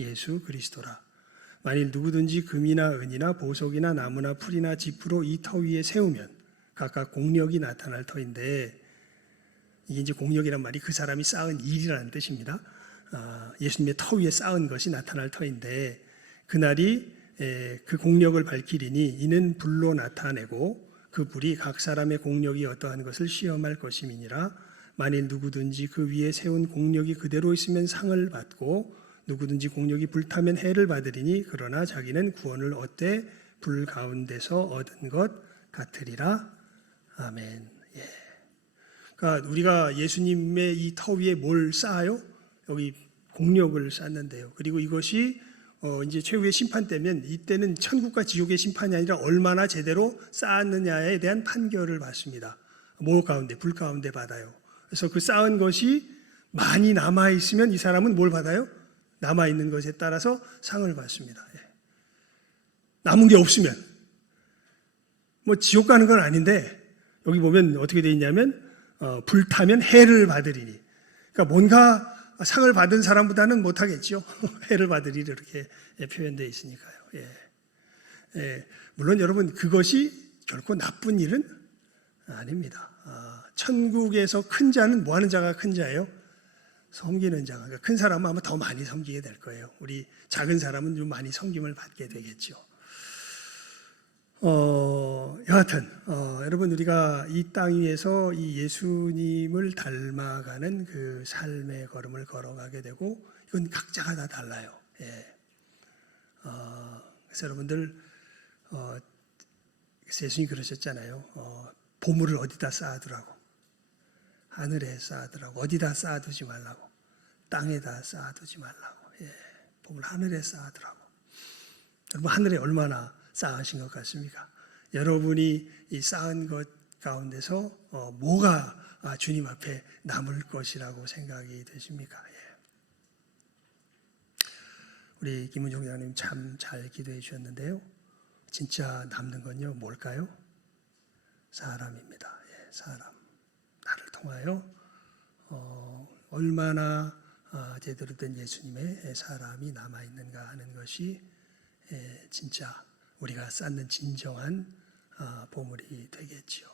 예수 그리스도라. 만일 누구든지 금이나 은이나 보석이나 나무나 풀이나 지푸로 이 터 위에 세우면 각각 공력이 나타날 터인데, 이게 이제 공력이란 말이 그 사람이 쌓은 일이라는 뜻입니다. 예수님의 터 위에 쌓은 것이 나타날 터인데, 그날이 그 공력을 밝히리니 이는 불로 나타내고 그 불이 각 사람의 공력이 어떠한 것을 시험할 것임이니라. 만일 누구든지 그 위에 세운 공력이 그대로 있으면 상을 받고 누구든지 공력이 불타면 해를 받으리니 그러나 자기는 구원을 얻되 불 가운데서 얻은 것 같으리라. 아멘. 예. 그러니까 우리가 예수님의 이 터 위에 뭘 쌓아요? 여기 공력을 쌓는데요. 그리고 이것이 이제 최후의 심판 때면, 이때는 천국과 지옥의 심판이 아니라 얼마나 제대로 쌓았느냐에 대한 판결을 받습니다. 뭐 가운데? 불 가운데 받아요. 그래서 그 쌓은 것이 많이 남아있으면 이 사람은 뭘 받아요? 남아있는 것에 따라서 상을 받습니다. 예. 남은 게 없으면 뭐 지옥 가는 건 아닌데, 여기 보면 어떻게 되어 있냐면 불타면 해를 받으리니, 그러니까 뭔가 상을 받은 사람보다는 못하겠죠. 해를 받으리 이렇게 표현되어 있으니까요. 예. 예. 물론 여러분, 그것이 결코 나쁜 일은 아닙니다. 천국에서 큰 자는 뭐 하는 자가 큰 자예요? 섬기는 자가. 그러니까 큰 사람은 아마 더 많이 섬기게 될 거예요. 우리 작은 사람은 좀 많이 섬김을 받게 되겠죠. 여하튼 여러분, 우리가 이 땅 위에서 이 예수님을 닮아가는 그 삶의 걸음을 걸어가게 되고, 이건 각자가 다 달라요. 예. 그래서 여러분들, 예수님이 그러셨잖아요. 보물을 어디다 쌓아두라고? 하늘에 쌓아두라고. 어디다 쌓아두지 말라고? 땅에다 쌓아두지 말라고. 예. 보물 하늘에 쌓아두라고. 여러분, 하늘에 얼마나 쌓으신 것 같습니까? 여러분이 이 쌓은 것 가운데서 뭐가 주님 앞에 남을 것이라고 생각이 되십니까? 예. 우리 김은종 장님 참 잘 기도해 주셨는데요. 진짜 남는 건요, 뭘까요? 사람입니다. 예, 사람. 나를 통하여 얼마나 제대로 된 예수님의 사람이 남아있는가 하는 것이 진짜 우리가 쌓는 진정한 보물이 되겠지요.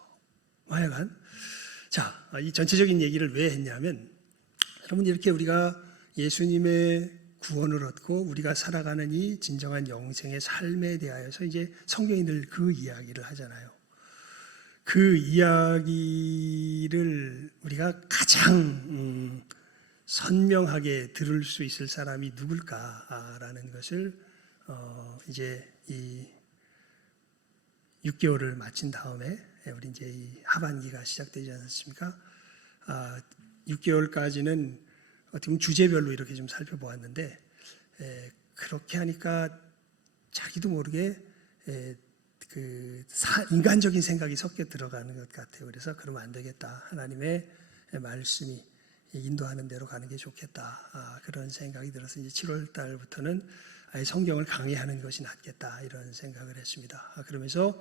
하여간, 자, 이 전체적인 얘기를 왜 했냐면, 여러분, 이렇게 우리가 예수님의 구원을 얻고 우리가 살아가는 이 진정한 영생의 삶에 대하여서 이제 성경이 늘 그 이야기를 하잖아요. 그 이야기를 우리가 가장 선명하게 들을 수 있을 사람이 누굴까라는 것을 이제 이 6개월을 마친 다음에 우리 이제 이 하반기가 시작되지 않았습니까? 6개월까지는 어떻게 보면 주제별로 이렇게 좀 살펴보았는데, 그렇게 하니까 자기도 모르게 인간적인 생각이 섞여 들어가는 것 같아요. 그래서 그러면 안 되겠다. 하나님의 말씀이 인도하는 대로 가는 게 좋겠다. 그런 생각이 들어서 이제 7월 달부터는 아예 성경을 강의하는 것이 낫겠다, 이런 생각을 했습니다. 그러면서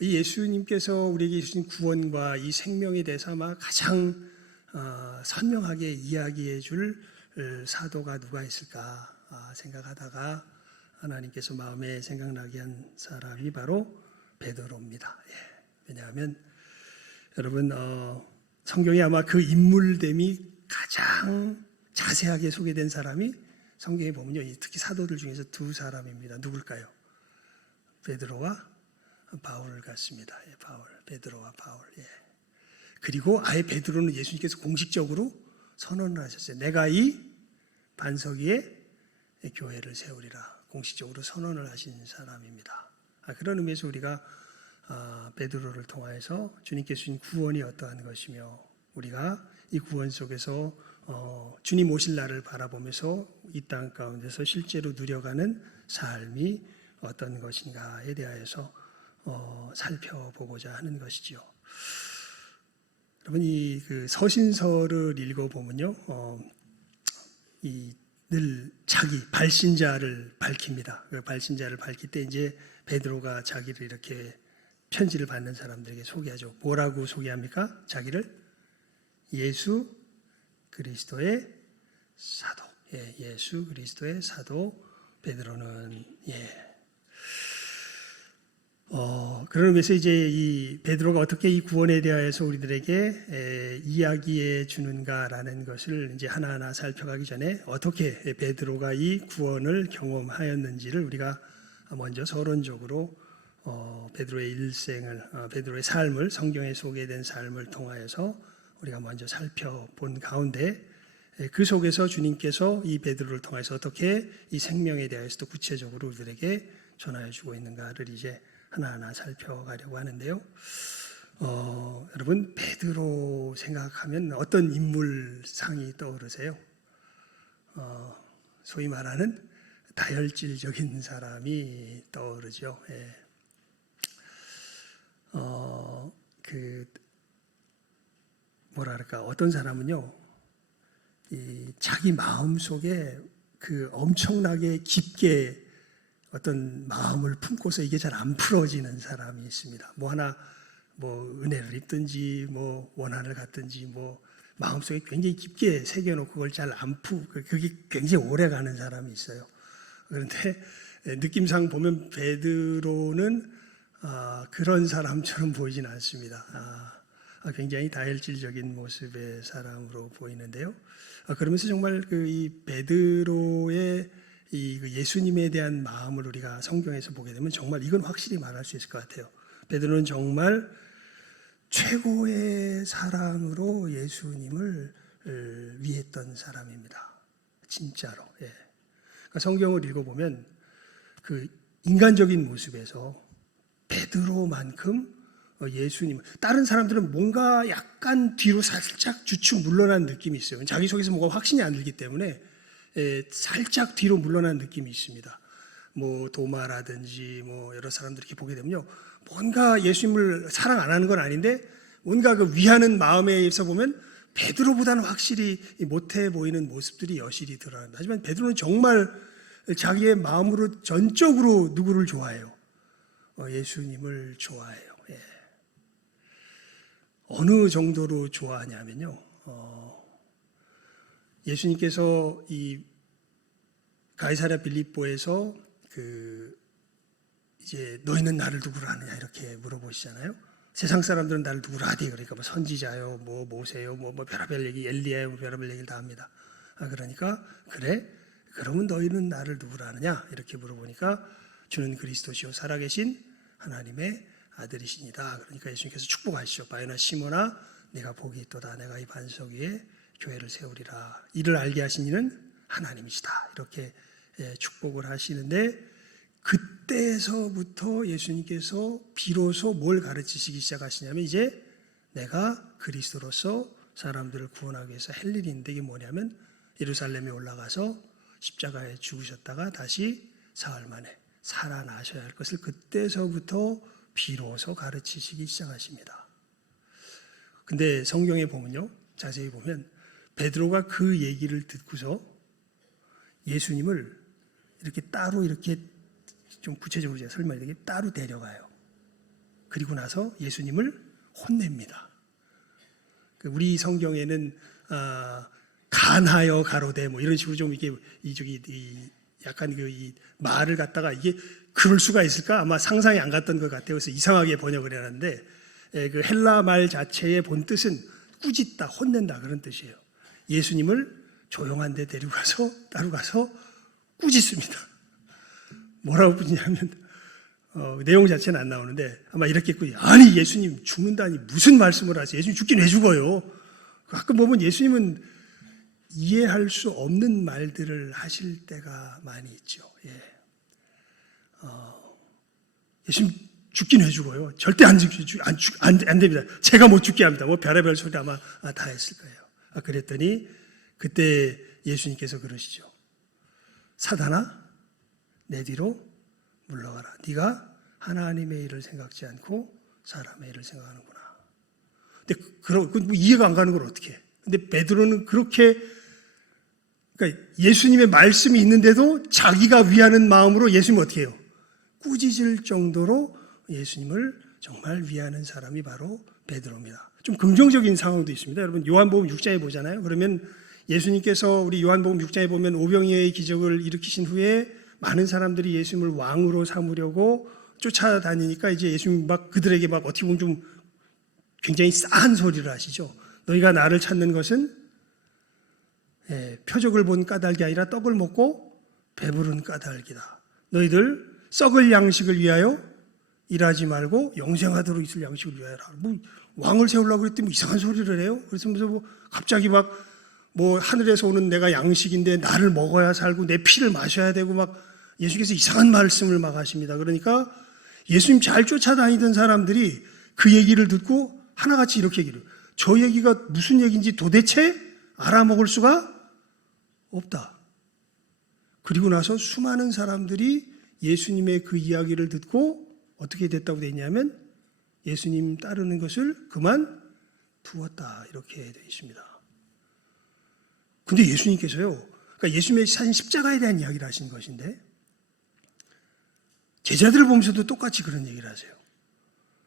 이 예수님께서 우리에게 주신 구원과 이 생명에 대해서 아마 가장 선명하게 이야기해 줄 사도가 누가 있을까 생각하다가 하나님께서 마음에 생각나게 한 사람이 바로 베드로입니다. 예. 왜냐하면 여러분, 성경에 아마 그 인물됨이 가장 자세하게 소개된 사람이 성경에 보면요, 특히 사도들 중에서 두 사람입니다. 누굴까요? 베드로와 바울 같습니다. 예, 베드로와 바울. 예. 그리고 아예 베드로는 예수님께서 공식적으로 선언을 하셨어요. 내가 이 반석 위에 교회를 세우리라. 공식적으로 선언을 하신 사람입니다. 그런 의미에서 우리가 베드로를 통해서 주님께서 주신 구원이 어떠한 것이며, 우리가 이 구원 속에서 주님 오실 날을 바라보면서 이 땅 가운데서 실제로 누려가는 삶이 어떤 것인가에 대하여서 살펴보고자 하는 것이지요. 여러분, 이 그 서신서를 읽어보면요, 늘 자기 발신자를 밝힙니다. 그 발신자를 밝힐 때 이제 베드로가 자기를 이렇게 편지를 받는 사람들에게 소개하죠. 뭐라고 소개합니까? 자기를 예수 그리스도의 사도. 예수 그리스도의 사도 베드로는 그런 의미에서 이제 이 베드로가 어떻게 이 구원에 대하여서 우리들에게 이야기해 주는가라는 것을 이제 하나하나 살펴가기 전에 어떻게 베드로가 이 구원을 경험하였는지를 우리가 먼저 서론적으로 베드로의 일생을, 베드로의 삶을, 성경에 소개된 삶을 통하여서 우리가 먼저 살펴본 가운데 그 속에서 주님께서 이 베드로를 통해서 어떻게 이 생명에 대해서도 구체적으로 우리들에게 전하여 주고 있는가를 이제 하나하나 살펴가려고 하는데요. 여러분 베드로 생각하면 어떤 인물상이 떠오르세요? 소위 말하는 다혈질적인 사람이 떠오르죠. 어떤 사람은요, 이 자기 마음 속에 그 엄청나게 깊게 어떤 마음을 품고서 이게 잘 안 풀어지는 사람이 있습니다. 은혜를 입든지, 원한을 갖든지, 마음속에 굉장히 깊게 새겨놓고 그걸 잘 안 그게 굉장히 오래 가는 사람이 있어요. 그런데 느낌상 보면 베드로는 그런 사람처럼 보이진 않습니다. 굉장히 다혈질적인 모습의 사람으로 보이는데요. 그러면서 정말 이 베드로의 이 예수님에 대한 마음을 우리가 성경에서 보게 되면 정말 이건 확실히 말할 수 있을 것 같아요. 베드로는 정말 최고의 사랑으로 예수님을 위했던 사람입니다. 진짜로. 그러니까 성경을 읽어보면 그 인간적인 모습에서 베드로만큼 예수님, 다른 사람들은 뭔가 약간 뒤로 살짝 주춤 물러난 느낌이 있어요. 자기 속에서 뭔가 확신이 안 들기 때문에 살짝 뒤로 물러난 느낌이 있습니다. 도마라든지 여러 사람들 이렇게 보게 되면요, 뭔가 예수님을 사랑 안 하는 건 아닌데 뭔가 그 위하는 마음에서 보면 베드로보다는 확실히 못해 보이는 모습들이 여실히 드러난다. 하지만 베드로는 정말 자기의 마음으로 전적으로 누구를 좋아해요? 예수님을 좋아해요. 어느 정도로 좋아하냐면요, 예수님께서 이 가이사랴 빌립보에서 이제 너희는 나를 누구로 아느냐 이렇게 물어보시잖아요. 세상 사람들은 나를 누구로 하디? 그러니까 선지자요, 모세요, 별의별 얘기, 엘리야요, 별의별 얘기를 다 합니다. 그러니까 그래? 그러면 너희는 나를 누구로 아느냐? 이렇게 물어보니까 주는 그리스도시요 살아계신 하나님의 아들이시니다. 그러니까 예수님께서 축복하시죠. 바요나 시몬아, 내가 복이 있도다. 내가 이 반석 위에 교회를 세우리라. 이를 알게 하신 이는 하나님이시다. 이렇게 축복을 하시는데, 그때서부터 예수님께서 비로소 뭘 가르치시기 시작하시냐면, 이제 내가 그리스도로서 사람들을 구원하기 위해서 할 일이 있는데, 이게 뭐냐면 예루살렘에 올라가서 십자가에 죽으셨다가 다시 사흘 만에 살아나셔야 할 것을 그때서부터 비로소 가르치시기 시작하십니다. 근데 성경에 보면요, 자세히 보면 베드로가 그 얘기를 듣고서 예수님을 이렇게 따로, 이렇게 좀 구체적으로 제가 설명드리게, 따로 데려가요. 그리고 나서 예수님을 혼냅니다. 우리 성경에는 간하여 가로되 이런 식으로 좀 이게 약간 이 말을 갖다가 이게 그럴 수가 있을까? 아마 상상이 안 갔던 것 같아요. 그래서 이상하게 번역을 해놨는데, 그 헬라 말 자체의 본 뜻은 꾸짖다, 혼낸다 그런 뜻이에요. 예수님을 조용한 데 데리고 가서 따로 가서 꾸짖습니다. 뭐라고 꾸짖냐면 내용 자체는 안 나오는데 아마 이렇게 꾸짖어요. 아니 예수님 죽는다니 무슨 말씀을 하세요? 예수님 죽긴 왜 죽어요? 가끔 보면 예수님은 이해할 수 없는 말들을 하실 때가 많이 있죠. 예수님 죽긴 왜 죽어요? 절대 안 됩니다. 제가 못 죽게 합니다. 별의별 소리 아마 다 했을 거예요. 그랬더니 그때 예수님께서 그러시죠. 사단아, 내 뒤로 물러가라. 네가 하나님의 일을 생각지 않고 사람의 일을 생각하는구나. 근데 이해가 안 가는 걸 어떻게 해? 근데 베드로는 그러니까 예수님의 말씀이 있는데도 자기가 위하는 마음으로 예수님을 어떻게 해요? 꾸짖을 정도로 예수님을 정말 위하는 사람이 바로 베드로입니다. 좀 긍정적인 상황도 있습니다. 여러분 요한복음 6장에 보잖아요. 그러면 예수님께서 우리 요한복음 6장에 보면 오병이어의 기적을 일으키신 후에 많은 사람들이 예수님을 왕으로 삼으려고 쫓아다니니까 이제 예수님 막 그들에게 막 어떻게 보면 좀 굉장히 싸한 소리를 하시죠. 너희가 나를 찾는 것은 표적을 본 까닭이 아니라 떡을 먹고 배부른 까닭이다. 너희들 썩을 양식을 위하여 일하지 말고 영생하도록 있을 양식을 위하여 하라. 뭐 왕을 세우려고 그랬더니 뭐 이상한 소리를 해요. 그래서 뭐 갑자기 막 뭐 하늘에서 오는 내가 양식인데 나를 먹어야 살고 내 피를 마셔야 되고 막 예수께서 이상한 말씀을 막 하십니다. 그러니까 예수님 잘 쫓아다니던 사람들이 그 얘기를 듣고 하나같이 이렇게 얘기를 해요. 저 얘기가 무슨 얘기인지 도대체 알아먹을 수가 없다. 그리고 나서 수많은 사람들이 예수님의 그 이야기를 듣고 어떻게 됐다고 되어 있냐면 예수님 따르는 것을 그만 두었다 이렇게 되어 있습니다. 근데 예수님께서요, 그러니까 예수님의 산 십자가에 대한 이야기를 하신 것인데 제자들을 보면서도 똑같이 그런 얘기를 하세요.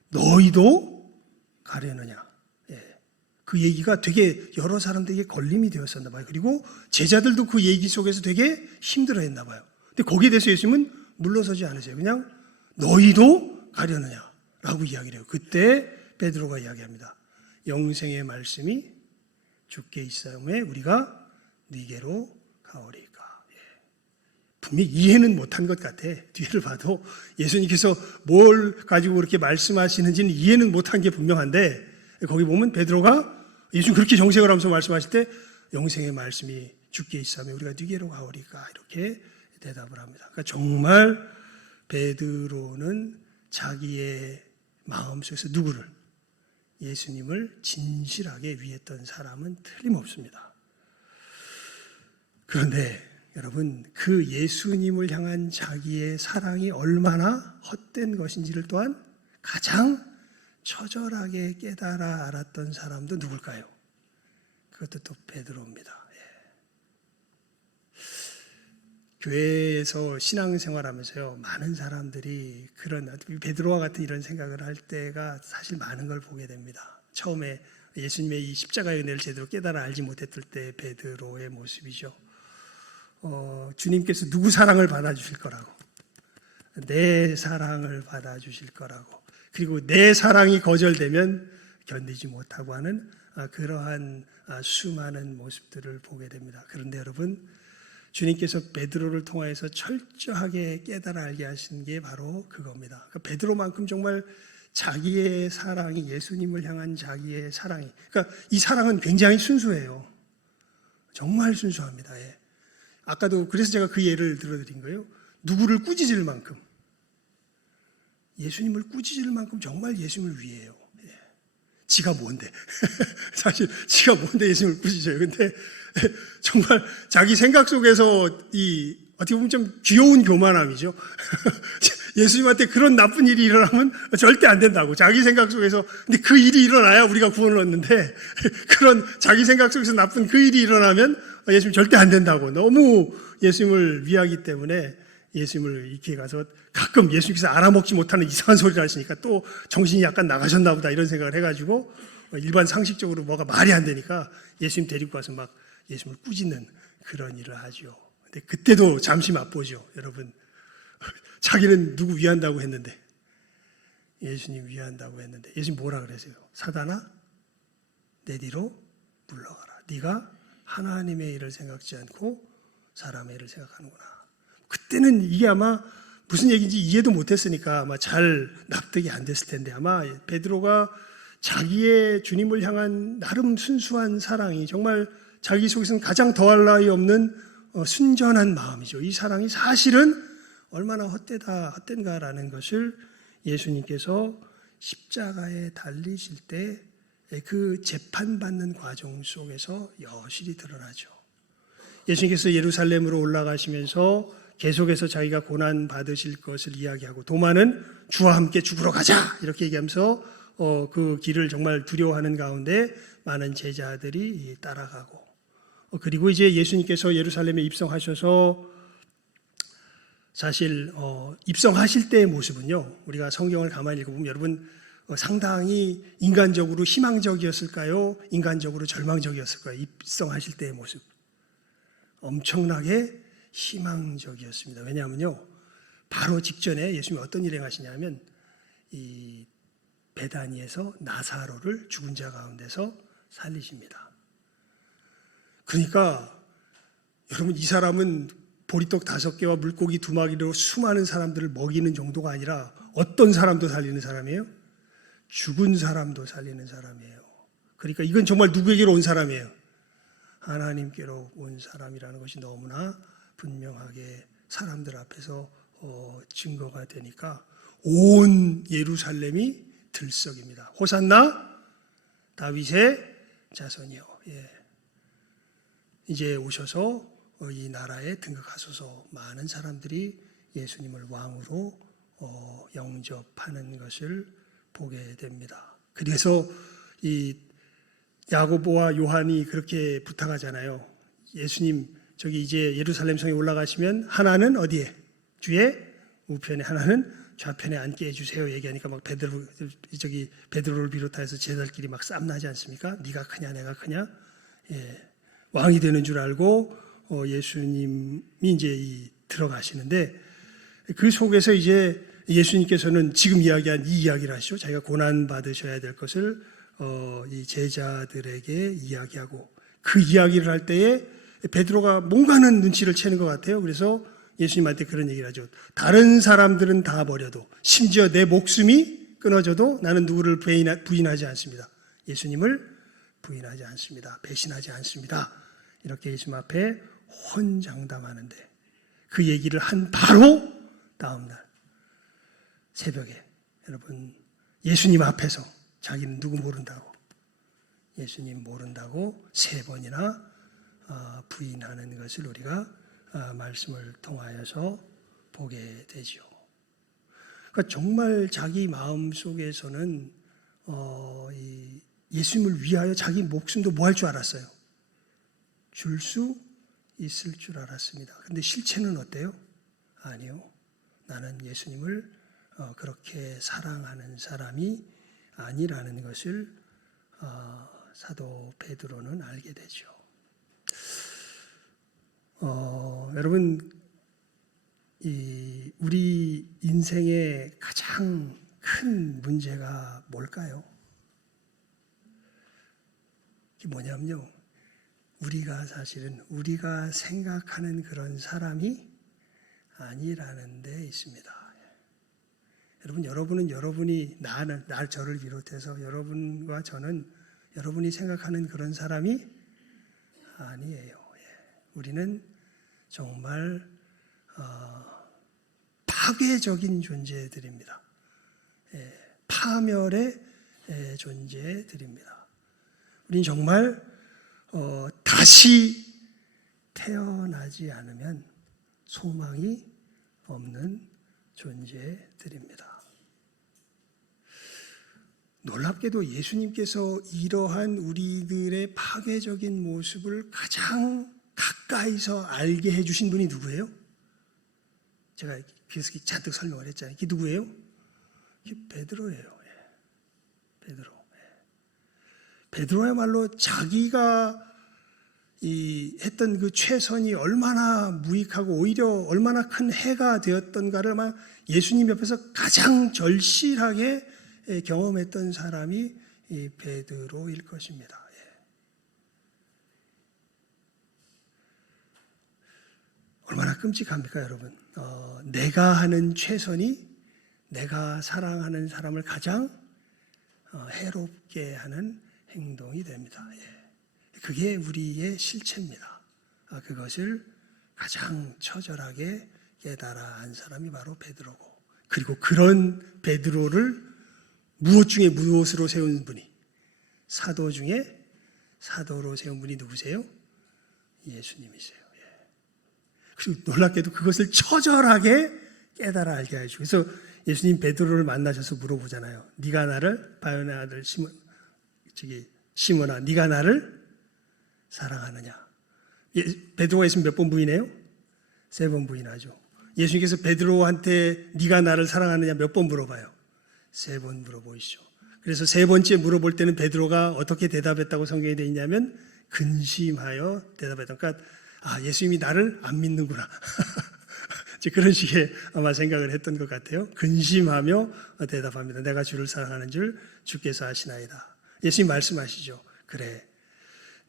너희도 가려느냐. 그 얘기가 되게 여러 사람들에게 걸림이 되었었나 봐요. 그리고 제자들도 그 얘기 속에서 되게 힘들어했나 봐요. 근데 거기에 대해서 예수님은 물러서지 않으세요. 그냥 너희도 가려느냐라고 이야기를 해요. 그때 베드로가 이야기합니다. 영생의 말씀이 주께 있사오매 우리가 네게로 가오리까. 분명히 이해는 못한 것 같아. 뒤를 봐도 예수님께서 뭘 가지고 그렇게 말씀하시는지는 이해는 못한 게 분명한데 거기 보면 베드로가 예수님 그렇게 정색을 하면서 말씀하실 때 영생의 말씀이 주께 있사오매 우리가 네게로 가오리까 이렇게 대답을 합니다. 그러니까 정말 베드로는 자기의 마음속에서 누구를? 예수님을 진실하게 위했던 사람은 틀림없습니다. 그런데 여러분 그 예수님을 향한 자기의 사랑이 얼마나 헛된 것인지를 또한 가장 처절하게 깨달아 알았던 사람도 누굴까요? 그것도 또 베드로입니다. 교회에서 신앙생활하면서요 많은 사람들이 그런 베드로와 같은 이런 생각을 할 때가 사실 많은 걸 보게 됩니다. 처음에 예수님의 이 십자가의 은혜를 제대로 깨달아 알지 못했을 때 베드로의 모습이죠. 주님께서 누구 사랑을 받아주실 거라고, 내 사랑을 받아주실 거라고, 그리고 내 사랑이 거절되면 견디지 못하고 하는 그러한 수많은 모습들을 보게 됩니다. 그런데 여러분 주님께서 베드로를 통하여서 철저하게 깨달아 알게 하신 게 바로 그겁니다. 그러니까 베드로만큼 정말 자기의 사랑이 예수님을 향한 자기의 사랑이 그러니까 이 사랑은 굉장히 순수해요. 정말 순수합니다. 아까도 그래서 제가 그 예를 들어드린 거예요. 누구를 꾸짖을 만큼 예수님을 꾸짖을 만큼 정말 예수님을 위해요. 지가 뭔데 사실 지가 뭔데 예수님을 꾸짖어요. 근데 정말 자기 생각 속에서 어떻게 보면 좀 귀여운 교만함이죠. 예수님한테 그런 나쁜 일이 일어나면 절대 안 된다고 자기 생각 속에서. 근데 그 일이 일어나야 우리가 구원을 얻는데 그런 자기 생각 속에서 나쁜 그 일이 일어나면 예수님 절대 안 된다고 너무 예수님을 위하기 때문에 예수님을 이렇게 가서 가끔 예수님께서 알아먹지 못하는 이상한 소리를 하시니까 또 정신이 약간 나가셨나 보다 이런 생각을 해가지고 일반 상식적으로 뭐가 말이 안 되니까 예수님 데리고 가서 막 예수님을 꾸짖는 그런 일을 하죠. 근데 그때도 잠시 맛보죠. 여러분 자기는 누구 위한다고 했는데 예수님 위한다고 했는데 예수님 뭐라 그러세요? 사단아 내 뒤로 물러가라. 네가 하나님의 일을 생각지 않고 사람의 일을 생각하는구나. 그때는 이게 아마 무슨 얘기인지 이해도 못했으니까 아마 잘 납득이 안 됐을 텐데 아마 베드로가 자기의 주님을 향한 나름 순수한 사랑이 정말 자기 속에서는 가장 더할 나위 없는 순전한 마음이죠. 이 사랑이 사실은 얼마나 헛된가라는 것을 예수님께서 십자가에 달리실 때 그 재판받는 과정 속에서 여실히 드러나죠. 예수님께서 예루살렘으로 올라가시면서 계속해서 자기가 고난 받으실 것을 이야기하고 도마는 주와 함께 죽으러 가자 이렇게 얘기하면서 그 길을 정말 두려워하는 가운데 많은 제자들이 따라가고 그리고 이제 예수님께서 예루살렘에 입성하셔서 사실 입성하실 때의 모습은요 우리가 성경을 가만히 읽어보면 여러분 상당히 인간적으로 희망적이었을까요? 인간적으로 절망적이었을까요? 입성하실 때의 모습. 엄청나게 희망적이었습니다. 왜냐하면요, 바로 직전에 예수님이 어떤 일을 행하시냐면 이 베다니에서 나사로를 죽은 자 가운데서 살리십니다. 그러니까 여러분, 이 사람은 보리떡 5개와 물고기 2마리로 수많은 사람들을 먹이는 정도가 아니라 어떤 사람도 살리는 사람이에요? 죽은 사람도 살리는 사람이에요. 그러니까 이건 정말 누구에게로 온 사람이에요? 하나님께로 온 사람이라는 것이 너무나 분명하게 사람들 앞에서 증거가 되니까 온 예루살렘이 들썩입니다. 호산나 다윗의 자손이요. 예. 이제 오셔서 이 나라에 등극하소서. 많은 사람들이 예수님을 왕으로 영접하는 것을 보게 됩니다. 그래서 이 야고보와 요한이 그렇게 부탁하잖아요. 예수님, 저기 이제 예루살렘 성에 올라가시면 하나는 어디에? 주의 우편에, 하나는 좌편에 앉게 해주세요. 얘기하니까 막 베드로를 비롯해서 제자들끼리 막 쌈나지 않습니까? 네가 크냐 내가 크냐? 예. 왕이 되는 줄 알고 예수님이 이제 들어가시는데, 그 속에서 이제 예수님께서는 지금 이야기한 이 이야기를 하시죠. 자기가 고난 받으셔야 될 것을 이 제자들에게 이야기하고, 그 이야기를 할 때에 베드로가 뭔가는 눈치를 채는 것 같아요. 그래서 예수님한테 그런 얘기를 하죠. 다른 사람들은 다 버려도, 심지어 내 목숨이 끊어져도 나는 누구를 부인하지 않습니다. 예수님을 부인하지 않습니다. 배신하지 않습니다. 이렇게 예수님 앞에 혼장담하는데, 그 얘기를 한 바로 다음날 새벽에, 여러분, 예수님 앞에서 자기는 누구 모른다고, 예수님 모른다고 3번이나 부인하는 것을 우리가 말씀을 통하여서 보게 되죠. 그러니까 정말 자기 마음 속에서는 예수님을 위하여 자기 목숨도 뭐 할 줄 알았어요? 줄 수 있을 줄 알았습니다. 근데 실체는 어때요? 아니요. 나는 예수님을 그렇게 사랑하는 사람이 아니라는 것을 사도 베드로는 알게 되죠. 여러분, 우리 인생의 가장 큰 문제가 뭘까요? 그게 뭐냐면요, 사실은 우리가 생각하는 그런 사람이 아니라는 데 있습니다. 여러분은 여러분이 저를 비롯해서 여러분과 저는 여러분이 생각하는 그런 사람이 아니에요. 우리는 정말 파괴적인 존재들입니다. 파멸의 존재들입니다. 우리는 정말 다시 태어나지 않으면 소망이 없는 존재들입니다. 놀랍게도 예수님께서 이러한 우리들의 파괴적인 모습을 가장 가까이서 알게 해주신 분이 누구예요? 제가 그래서 잔뜩 설명을 했잖아요. 이게 누구예요? 이게 베드로예요. 베드로. 베드로야말로 자기가 했던 그 최선이 얼마나 무익하고 오히려 얼마나 큰 해가 되었던가를 아마 예수님 옆에서 가장 절실하게 경험했던 사람이 이 베드로일 것입니다. 얼마나 끔찍합니까, 여러분? 내가 하는 최선이 내가 사랑하는 사람을 가장 해롭게 하는 행동이 됩니다. 그게 우리의 실체입니다. 그것을 가장 처절하게 깨달아 안 사람이 바로 베드로고, 그리고 그런 베드로를 무엇 중에 무엇으로 세운 분이, 사도 중에 사도로 세운 분이 누구세요? 예수님이세요. 그리고 놀랍게도 그것을 처절하게 깨달아 알게 해주고, 그래서 예수님 베드로를 만나셔서 물어보잖아요. 네가 나를, 바요네 아들 시몬아, 네가 나를 사랑하느냐? 베드로가 예수님 몇 번 부인해요? 3번 부인하죠. 예수님께서 베드로한테 네가 나를 사랑하느냐 몇 번 물어봐요? 3번 물어보시죠. 그래서 세 번째 물어볼 때는 베드로가 어떻게 대답했다고 성경에 되어 있냐면 근심하여 대답했다. 그러니까 예수님이 나를 안 믿는구나. 그런 식의 아마 생각을 했던 것 같아요. 근심하며 대답합니다. 내가 주를 사랑하는 줄 주께서 아시나이다. 예수님 말씀하시죠. 그래,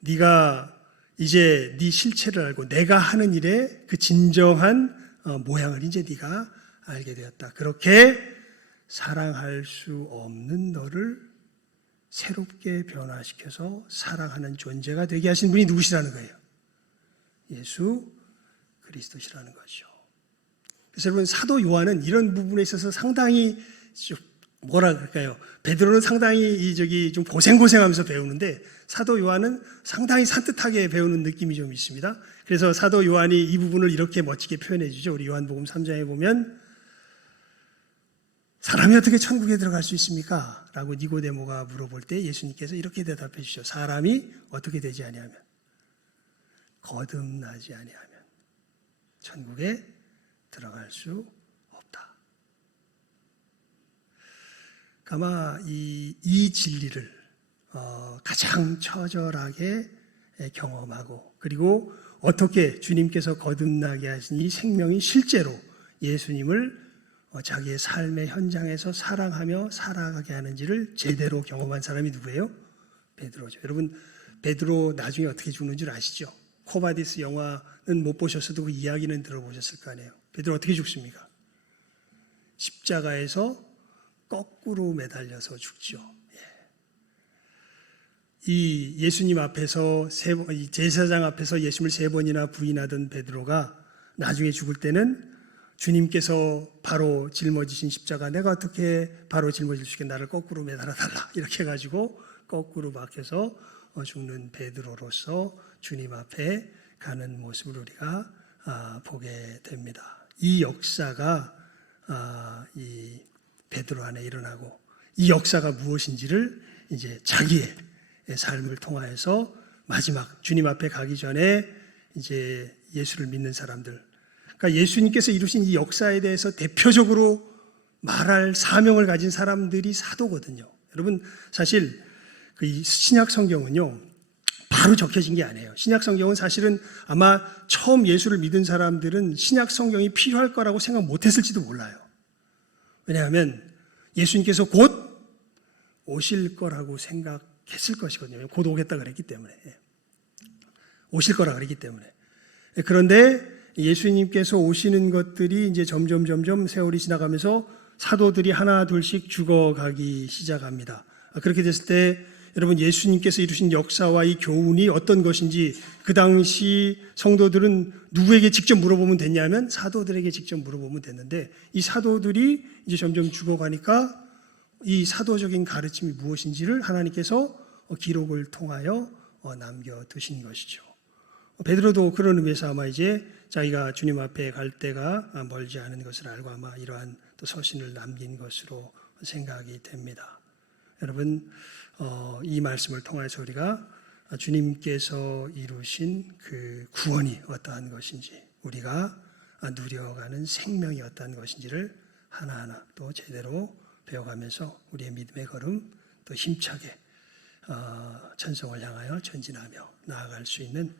네가 이제 네 실체를 알고 내가 하는 일의 그 진정한 모양을 이제 네가 알게 되었다. 그렇게 사랑할 수 없는 너를 새롭게 변화시켜서 사랑하는 존재가 되게 하신 분이 누구시라는 거예요? 예수 그리스도시라는 거죠. 그래서 여러분, 사도 요한은 이런 부분에 있어서 상당히 뭐라 그럴까요? 베드로는 상당히 좀 고생하면서 배우는데 사도 요한은 상당히 산뜻하게 배우는 느낌이 좀 있습니다. 그래서 사도 요한이 이 부분을 이렇게 멋지게 표현해 주죠. 우리 요한복음 3장에 보면 사람이 어떻게 천국에 들어갈 수 있습니까? 라고 니고데모가 물어볼 때 예수님께서 이렇게 대답해 주시죠. 사람이 어떻게 되지 아니하면, 거듭나지 아니하면 천국에 들어갈 수 없다. 아마 이 진리를 가장 처절하게 경험하고, 그리고 어떻게 주님께서 거듭나게 하신 이 생명이 실제로 예수님을 자기의 삶의 현장에서 사랑하며 살아가게 하는지를 제대로 경험한 사람이 누구예요? 베드로죠. 여러분, 베드로 나중에 어떻게 죽는 줄 아시죠? 코바디스 영화는 못 보셨어도 그 이야기는 들어보셨을 거 아니에요. 베드로 어떻게 죽습니까? 십자가에서 거꾸로 매달려서 죽죠. 이 예수님 앞에서 제사장 앞에서 예수님을 3번이나 부인하던 베드로가 나중에 죽을 때는 주님께서 바로 짊어지신 십자가, 내가 어떻게 바로 짊어질 수 있게 나를 거꾸로 매달아 달라, 이렇게 해가지고 거꾸로 박혀서 죽는 베드로로서 주님 앞에 가는 모습을 우리가 보게 됩니다. 이 역사가 이 베드로 안에 일어나고, 이 역사가 무엇인지를 이제 자기의 삶을 통하여서 마지막 주님 앞에 가기 전에 이제 예수를 믿는 사람들, 그러니까 예수님께서 이루신 이 역사에 대해서 대표적으로 말할 사명을 가진 사람들이 사도거든요. 여러분, 사실 그 신약 성경은요, 바로 적혀진 게 아니에요. 신약 성경은 사실은 아마 처음 예수를 믿은 사람들은 신약 성경이 필요할 거라고 생각 못했을지도 몰라요. 왜냐하면 예수님께서 곧 오실 거라고 생각했을 것이거든요. 곧 오겠다 그랬기 때문에, 오실 거라 그랬기 때문에. 그런데 예수님께서 오시는 것들이 이제 점점 세월이 지나가면서 사도들이 하나 둘씩 죽어가기 시작합니다. 그렇게 됐을 때 여러분, 예수님께서 이루신 역사와 이 교훈이 어떤 것인지 그 당시 성도들은 누구에게 직접 물어보면 됐냐면 사도들에게 직접 물어보면 됐는데, 이 사도들이 이제 점점 죽어가니까 이 사도적인 가르침이 무엇인지를 하나님께서 기록을 통하여 남겨두신 것이죠. 베드로도 그런 의미에서 아마 이제 자기가 주님 앞에 갈 때가 멀지 않은 것을 알고 아마 이러한 또 서신을 남긴 것으로 생각이 됩니다. 여러분, 이 말씀을 통해서 우리가 주님께서 이루신 그 구원이 어떠한 것인지, 우리가 누려가는 생명이 어떠한 것인지를 하나하나 또 제대로 배워가면서 우리의 믿음의 걸음 또 힘차게 천성을 향하여 전진하며 나아갈 수 있는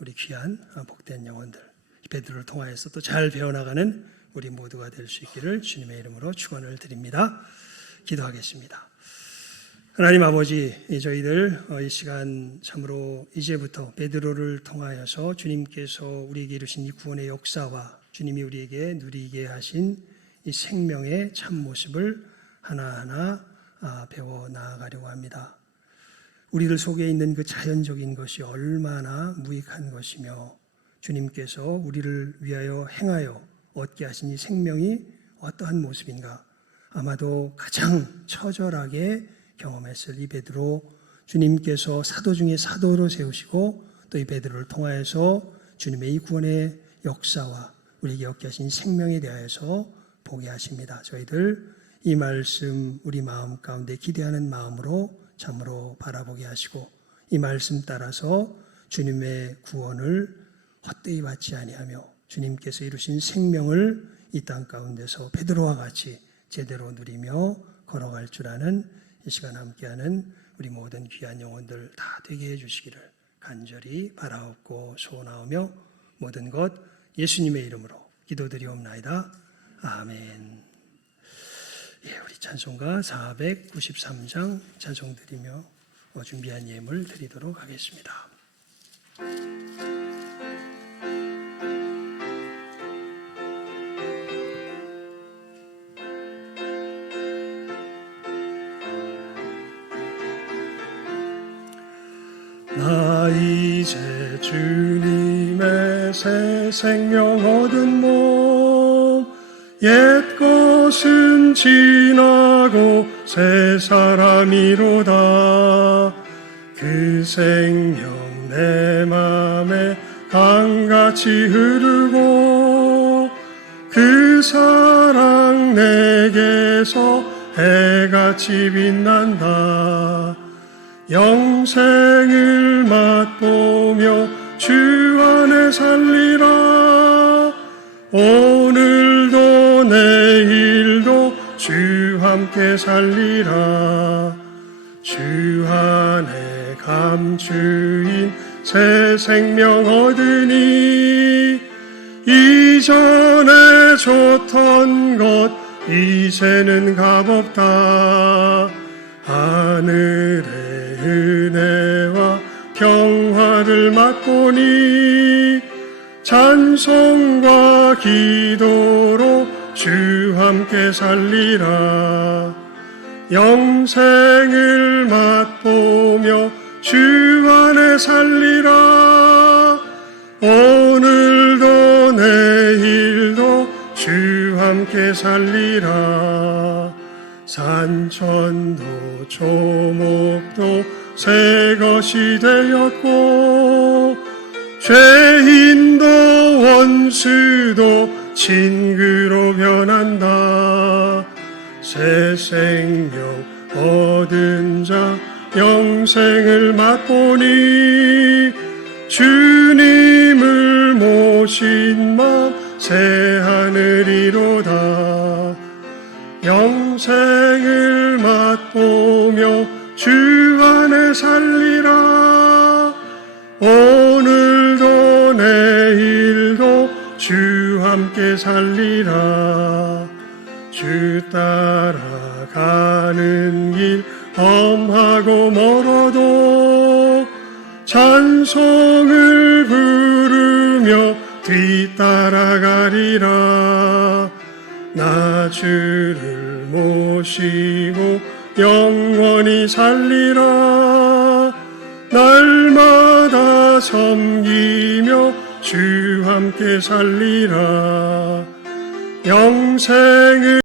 우리 귀한 복된 영혼들, 베드로를 통하여서 또 잘 배워나가는 우리 모두가 될 수 있기를 주님의 이름으로 축원을 드립니다. 기도하겠습니다. 하나님 아버지, 저희들 이 시간 참으로 이제부터 베드로를 통하여서 주님께서 우리에게 이루신 이 구원의 역사와 주님이 우리에게 누리게 하신 이 생명의 참모습을 하나하나 배워 나아가려고 합니다. 우리들 속에 있는 그 자연적인 것이 얼마나 무익한 것이며 주님께서 우리를 위하여 행하여 얻게 하신 이 생명이 어떠한 모습인가, 아마도 가장 처절하게 경험했을 이 베드로, 주님께서 사도 중에 사도로 세우시고 또 이 베드로를 통하여서 주님의 이 구원의 역사와 우리에게 얻게 하신 생명에 대하여서 보게 하십니다. 저희들 이 말씀 우리 마음 가운데 기대하는 마음으로 참으로 바라보게 하시고, 이 말씀 따라서 주님의 구원을 헛되이 받지 아니하며 주님께서 이루신 생명을 이 땅 가운데서 베드로와 같이 제대로 누리며 걸어갈 줄 아는 이 시간 함께하는 우리 모든 귀한 영혼들 다 되게 해주시기를 간절히 바라옵고 소원하오며 모든 것 예수님의 이름으로 기도드리옵나이다. 아멘. 예, 우리 찬송가 493장 찬송 드리며 준비한 예물 드리도록 하겠습니다. 나 이제 주님의 새 생명 얻은 몸 옛 것은 지나고 새 사람이로다. 그 생명 내 맘에 강같이 흐르고 그 사랑 내게서 해같이 빛난다. 영생을 맛보며 주 안에 살리라. 오늘도 내일도 주 함께 살리라. 주 안에 감추인 새 생명 얻으니 이전에 좋던 것 이제는 값없다. 하늘의 은혜와 평화를 맛보니 찬송과 기도로 주 함께 살리라. 영생을 맛보며 주 안에 살리라. 오늘도 내일도 주 함께 살리라. 산천도 조목도 새 것이 되었고 죄인도 원수도 친구로 변한다. 새 생명 얻은 자 영생을 맛보니 주님을 모신 맘 새 하늘이로다. 영생을 맛보며 주 안에 살리라. 오늘도 내일도 주 함께 살리라. 주 따라가는 길 험하고 멀어도 찬송을 부르며 뒤따라가리라. 나 주를 모시고 영원히 살리라. 날마다 섬기며 주 함께 살리라. 영생을